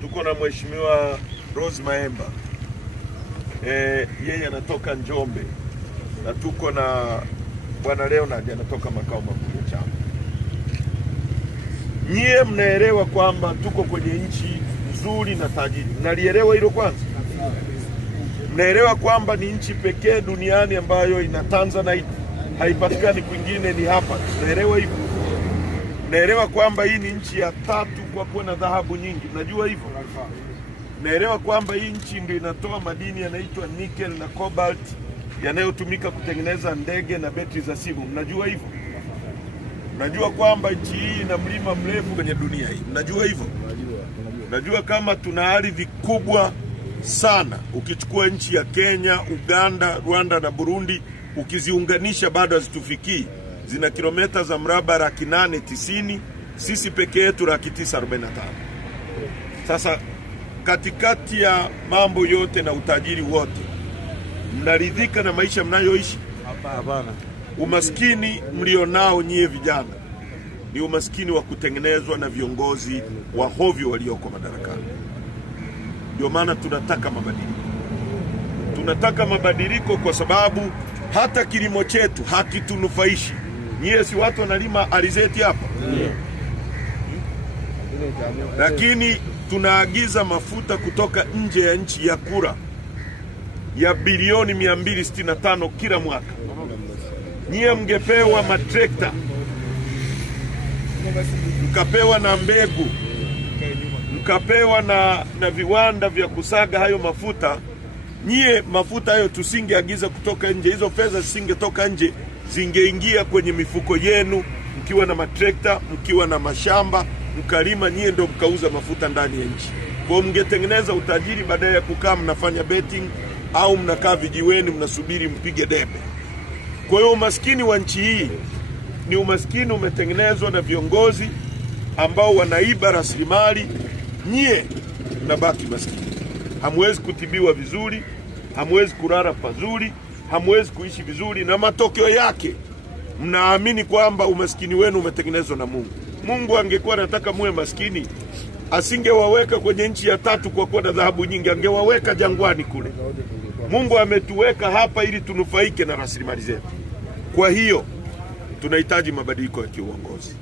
tuko na Mheshimiwa Rose Maemba. Yeye anatoka Njombe. Na tuko na Bwana Leonard anatoka makao makuu ya chama. Nyie mnaelewa kwamba tuko kwenye nchi nzuri na tajiri. Mnalielewa hilo kwanza? Mnaelewa kwamba ni nchi pekee duniani ambayo ina Tanzanite, haipatikani kwingine, ni hapa. Mnaelewa hivyo? Mnaelewa kwamba hii ni nchi ya 3 kwa kuwa na dhahabu nyingi. Mnajua hivyo? Mnaelewa kwamba hii nchi ndio inatoa madini yanaitwa nickel na cobalt yanayotumika kutengeneza ndege na betri za simu. Mnajua hivyo? Mnajua kwamba nchi hii ina mlima mrefu kwenye dunia hii. Mnajua hivyo? Mnajua kama tuna ardhi kubwa sana. Ukichukua nchi ya Kenya, Uganda, Rwanda na Burundi, ukiziunganisha bado hazitufikii. Zina kilomita za mraba 890, sisi pekee yetu 945. Sasa katikati ya mambo yote na utajiri wote, mnaridhika na maisha mnayoishi? Hapana. Umaskini mlionao nyie vijana ni umaskini wa kutengenezwa na viongozi wa hovyo walioko madarakani. Ndio maana tunataka mabadiliko. Tunataka mabadiliko kwa sababu hata kilimo chetu hakitunufaishi. Nyie si watu wanalima alizeti hapa? Lakini tunaagiza mafuta kutoka nje ya nchi ya kura ya bilioni 265 kila mwaka. Nyie mngepewa matrekta, mkapewa na mbegu, mkapewa na viwanda vya kusaga hayo mafuta. Nyie mafuta hayo tusingeagiza kutoka nje. Hizo fedha zisingetoka nje, zingeingia kwenye mifuko yenu, mkiwa na matrekta, mkiwa na mashamba, mkalima, nyie ndio mkauza mafuta ndani ya nchi. Kwa mngetengeneza utajiri badala ya kukaa mnafanya betting au mnakaa vijiweni mnasubiri mpige debe. Kwa hiyo umaskini wa nchi hii ni umaskini umetengenezwa na viongozi ambao wanaiba rasilimali. Nyie mnabaki maskini. Hamwezi kutibiwa vizuri, hamwezi kulala pazuri, hamwezi kuishi vizuri, na matokeo yake mnaamini kwamba umaskini wenu umetengenezwa na Mungu. Mungu angekuwa anataka muwe maskini, asingewaweka kwenye nchi ya 3 kwa kuwa na dhahabu nyingi, angewaweka jangwani kule. Mungu ametuweka hapa ili tunufaike na rasilimali zetu. Kwa hiyo tunahitaji mabadiliko ya kiuongozi.